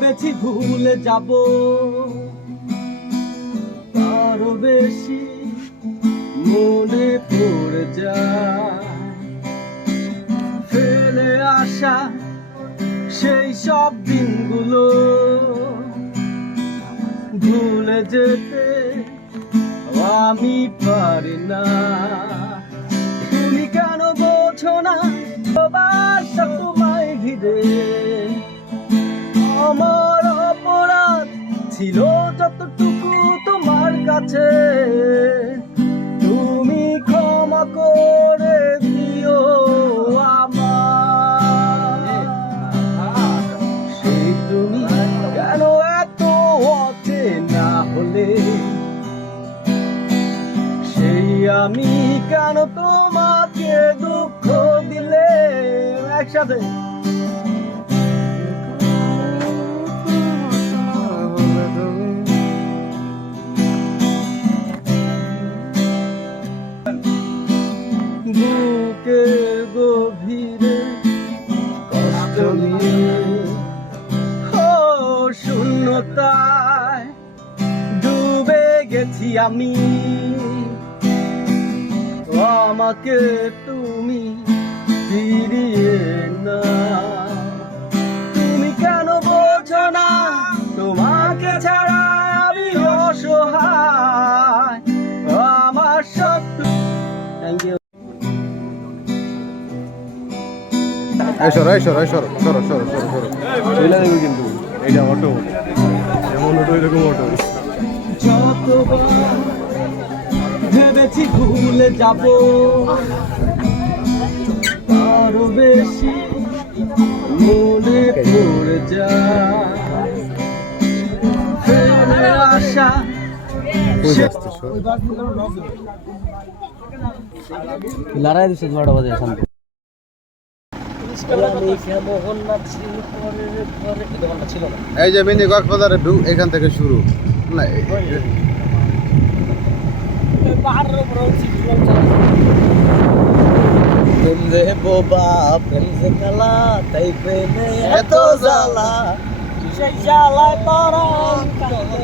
ভেবেছি ভুলে যাব, আরো বেশি মনে পড়ে যায় ফেলে আসা সেই সব দিনগুলো, ভুলে যেতে আমি পারি না। তুমি কেন বোঝো না ভালোবাসা তোমায় ঘিরে, আমার অপরাধ ছিল যতটুকু তোমার কাছে, তুমি ক্ষমা করে দিও আমার। সেই তুমি কেন এত অচেনা হলে, সেই আমি কেন তোমাকে দুঃখ দিলে। একসাথে বুকের গভীরে কষ্ট নিয়ে, ও শূন্যতায় ডুবে গেছি আমি, আমাকে তুমি ফিরিয়ে না। তুমি কেন বোঝো না তোমাকে ছাড়া আমি অসহায়, আমার সব। Thank you. কিন্তু এইটা অটো, এমন অটো এরকম অটো। যতবার ভেবেছি ভুলে যাব, আরো বেশি মনে পড়ে যায় ফেলে আসা। লড়াই দিচ্ছে বড় বাজে শান্তি। এই যে মিনি কক্সবাজারের ভিউ এখান থেকে শুরু না, প্রেম রে বোবা প্রেম সে কালা, তাই প্রেমে এত জ্বালা, সেই জ্বালায় পরাণ কাঁদে।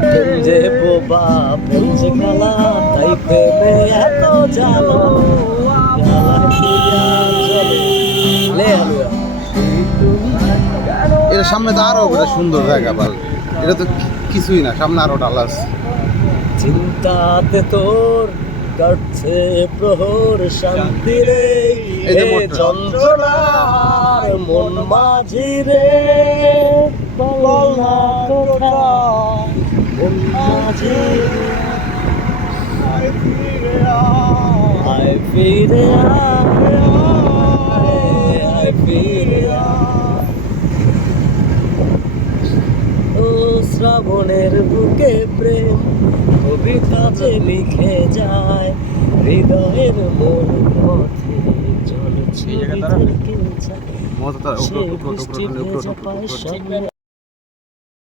প্রেম যে বোবা প্রেম সে কালা, তাই প্রেমে এত জ্বালা, এর সামনে তো আরো সুন্দর জায়গা, ভালো। এটা তো কিছুই না, সামনে আরো ডাল আছে। চিন্তাতে তোর কাটছে প্রহর, শান্তি রে যন্ত্রণার মন মাঝি রে, বল না কোথায় মন মাঝি, আয় ফিরে আয়, আয় ফিরে আয়। ও শ্রাবণের বুকে প্রেম কবিতা যে লিখে যায়, হৃদয়ের মন পথে চলছে, বৃষ্টি ভেজা পায় সামনে